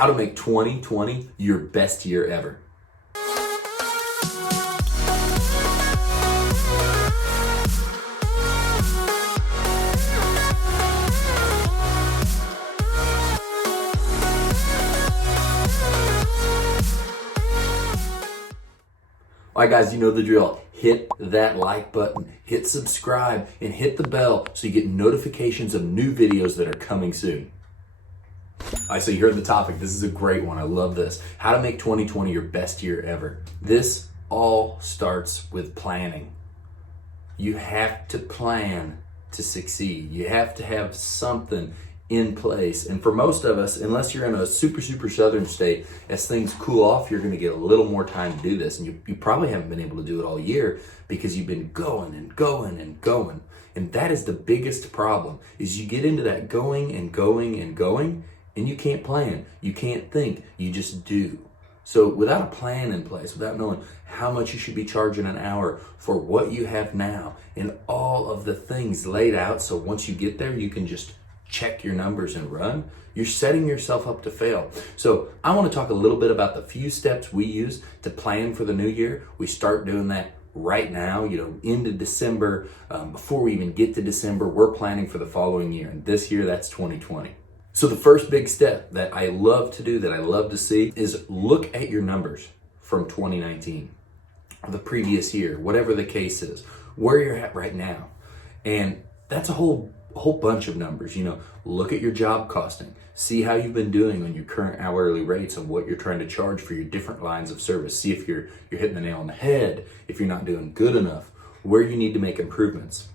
How to make 2020 your best year ever. All right, guys, you know the drill. Hit that like button, hit subscribe, and hit the bell so you get notifications of new videos that are coming soon. All right, so you heard the topic. This is a great one. I love this. How to make 2020 your best year ever. This all starts with planning. You have to plan to succeed. You have to have something in place. And for most of us, unless you're in a super southern state, as things cool off, you're going to get a little more time to do this. And you probably haven't been able to do it all year because you've been going and going and going. And that is the biggest problem, is you get into that going and going and going, and you can't plan, you can't think, you just do. So without a plan in place, without knowing how much you should be charging an hour for what you have now, and all of the things laid out, so once you get there, you can just check your numbers and run, you're setting yourself up to fail. So I want to talk a little bit about the few steps we use to plan for the new year. We start doing that right now, into December. Before we even get to December, we're planning for the following year. And this year, that's 2020. So the first big step that I love to do, that I love to see, is look at your numbers from 2019, or the previous year, whatever the case is, where you're at right now. And that's a whole bunch of numbers. Look at your job costing, see how you've been doing on your current hourly rates and what you're trying to charge for your different lines of service. See if you're hitting the nail on the head, if you're not doing good enough, where you need to make improvements.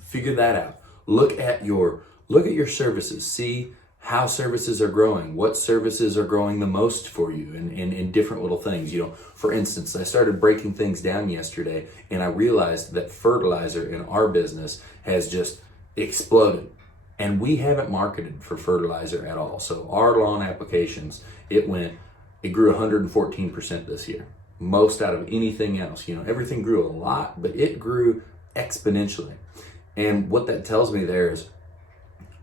Figure that out. Look at your services. See how services are growing, what services are growing the most for you, and in different little things. For instance, I started breaking things down yesterday, and I realized that fertilizer in our business has just exploded. And we haven't marketed for fertilizer at all. So our lawn applications, it grew 114% this year. Most out of anything else. Everything grew a lot, but it grew exponentially. And what that tells me there is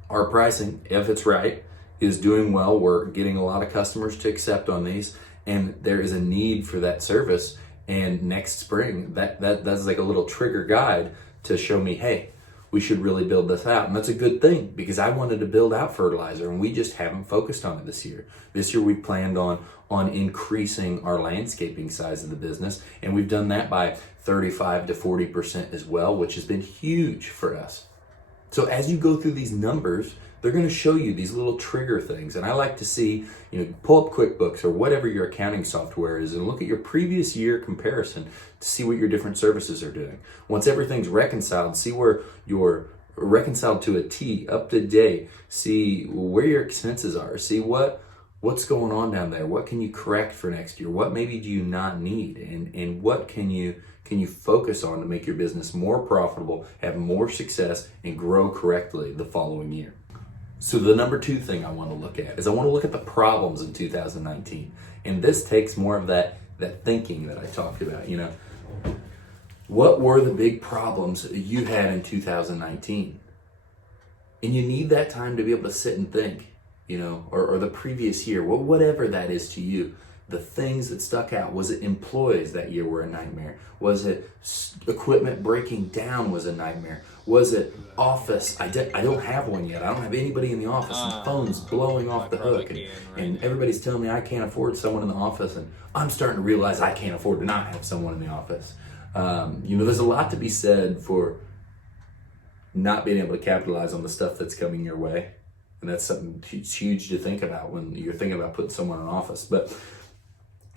our pricing, if it's right, is doing well. We're getting a lot of customers to accept on these, and there is a need for that service. And next spring, that's like a little trigger guide to show me, hey, we should really build this out. And that's a good thing, because I wanted to build out fertilizer and we just haven't focused on it this year. This year we planned on increasing our landscaping size of the business, and we've done that by 35 to 40% as well, which has been huge for us. So as you go through these numbers, they're going to show you these little trigger things. And I like to see, pull up QuickBooks or whatever your accounting software is and look at your previous year comparison to see what your different services are doing. Once everything's reconciled, see where you're reconciled to a T, up to date, see where your expenses are, see what's going on down there, what can you correct for next year, what maybe do you not need, and what can you focus on to make your business more profitable, have more success, and grow correctly the following year. So the number two thing I want to look at is I want to look at the problems in 2019. And this takes more of that thinking that I talked about. What were the big problems you had in 2019? And you need that time to be able to sit and think, or the previous year, whatever that is to you. The things that stuck out. Was it employees that year were a nightmare? Was it equipment breaking down was a nightmare? Was it office? I don't have one yet. I don't have anybody in the office, and phones blowing off the hook, and everybody's telling me I can't afford someone in the office, and I'm starting to realize I can't afford to not have someone in the office. There's a lot to be said for not being able to capitalize on the stuff that's coming your way, and that's something huge to think about when you're thinking about putting someone in office. But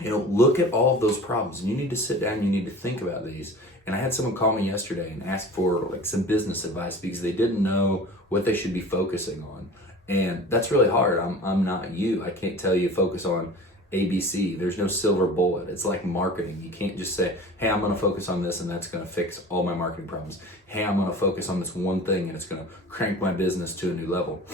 look at all of those problems, and you need to sit down, you need to think about these. And I had someone call me yesterday and ask for some business advice because they didn't know what they should be focusing on. And that's really hard. I'm not you. I can't tell you focus on ABC. There's no silver bullet. It's like marketing. You can't just say, hey, I'm going to focus on this and that's going to fix all my marketing problems. Hey, I'm going to focus on this one thing and it's going to crank my business to a new level.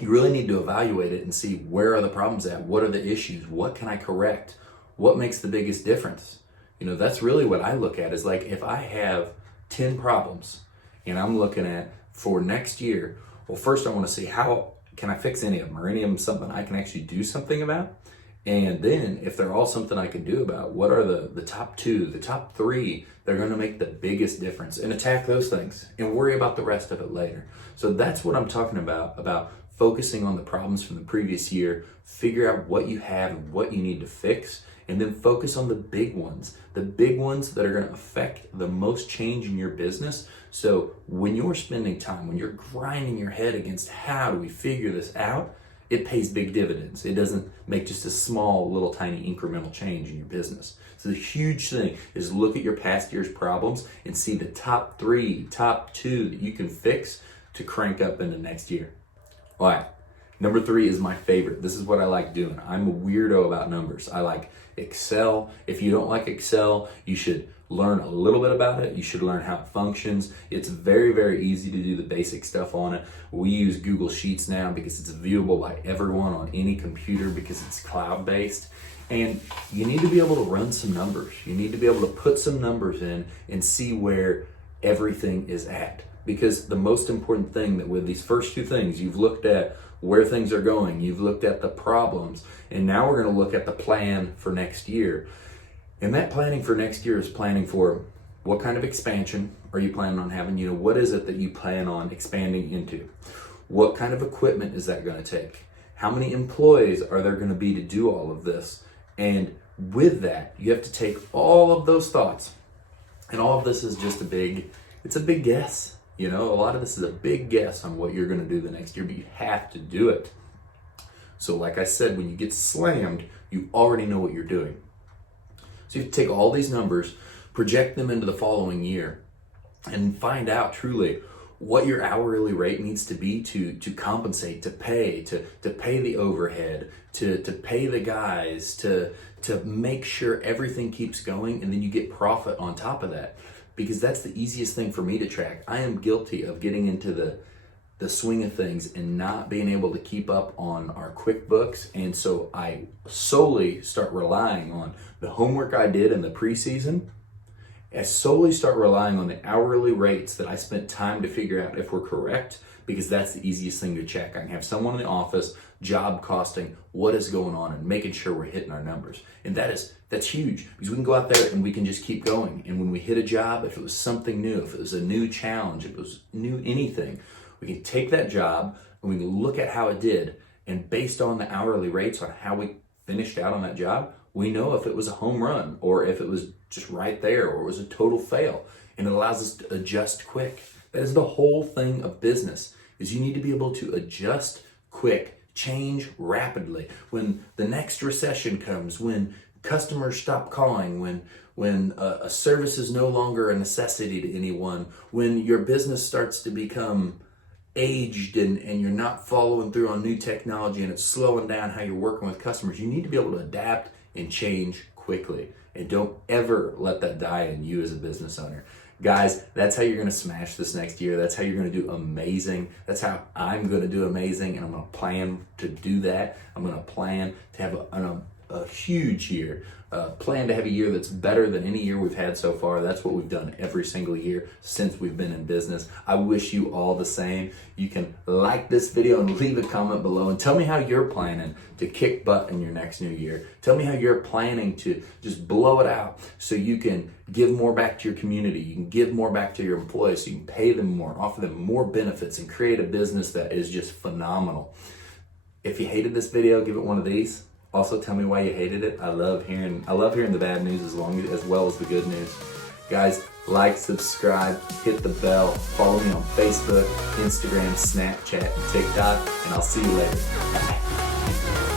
You really need to evaluate it and see, where are the problems at? What are the issues? What can I correct? What makes the biggest difference? That's really what I look at, is like, if I have 10 problems and I'm looking at for next year, well, first I want to see how can I fix any of them? Are any of them something I can actually do something about? And then if they're all something I can do about, what are the top 2, the top 3 that are going to make the biggest difference, and attack those things and worry about the rest of it later. So that's what I'm talking about focusing on the problems from the previous year, figure out what you have and what you need to fix, and then focus on the big ones that are going to affect the most change in your business. So when you're spending time, when you're grinding your head against how do we figure this out, it pays big dividends. It doesn't make just a small, little, tiny incremental change in your business. So the huge thing is look at your past year's problems and see the top 3, top 2 that you can fix to crank up into next year. All right, number 3 is my favorite. This is what I like doing. I'm a weirdo about numbers. I like Excel. If you don't like Excel, you should learn a little bit about it. You should learn how it functions. It's very, very easy to do the basic stuff on it. We use Google Sheets now because it's viewable by everyone on any computer because it's cloud-based. And you need to be able to run some numbers. You need to be able to put some numbers in and see where everything is at. Because the most important thing that with these first 2 things, you've looked at where things are going, you've looked at the problems, and now we're going to look at the plan for next year. And that planning for next year is planning for what kind of expansion are you planning on having? What is it that you plan on expanding into? What kind of equipment is that going to take? How many employees are there going to be to do all of this? And with that, you have to take all of those thoughts. And all of this is just it's a big guess. A lot of this is a big guess on what you're going to do the next year, but you have to do it. So like I said, when you get slammed, you already know what you're doing. So you have to take all these numbers, project them into the following year, and find out truly what your hourly rate needs to be to compensate, to pay the overhead, to pay the guys, to make sure everything keeps going, and then you get profit on top of that. Because that's the easiest thing for me to track. I am guilty of getting into the swing of things and not being able to keep up on our QuickBooks. And so I solely start relying on the homework I did in the preseason. I solely start relying on the hourly rates that I spent time to figure out if we're correct, because that's the easiest thing to check. I can have someone in the office job costing what is going on and making sure we're hitting our numbers. And that's huge, because we can go out there and we can just keep going. And when we hit a job, if it was something new, if it was a new challenge, if it was new anything, we can take that job and we can look at how it did. And based on the hourly rates on how we finished out on that job, we know if it was a home run or if it was just right there or it was a total fail. And it allows us to adjust quick. That is the whole thing of business, is you need to be able to adjust quick, change rapidly. When the next recession comes, when customers stop calling, when a service is no longer a necessity to anyone, when your business starts to become aged and you're not following through on new technology and it's slowing down how you're working with customers, you need to be able to adapt and change quickly. And don't ever let that die in you as a business owner. Guys, that's how you're going to smash this next year. That's how you're going to do amazing. That's how I'm going to do amazing, and I'm going to plan to do that. I'm going to plan to have a huge year. Plan to have a year that's better than any year we've had so far. That's what we've done every single year since we've been in business. I wish you all the same. You can like this video and leave a comment below and tell me how you're planning to kick butt in your next new year. Tell me how you're planning to just blow it out so you can give more back to your community. You can give more back to your employees so you can pay them more, offer them more benefits, and create a business that is just phenomenal. If you hated this video, give it one of these. Also, tell me why you hated it. I love hearing the bad news as well as the good news. Guys, like, subscribe, hit the bell, follow me on Facebook, Instagram, Snapchat, and TikTok, and I'll see you later. Bye.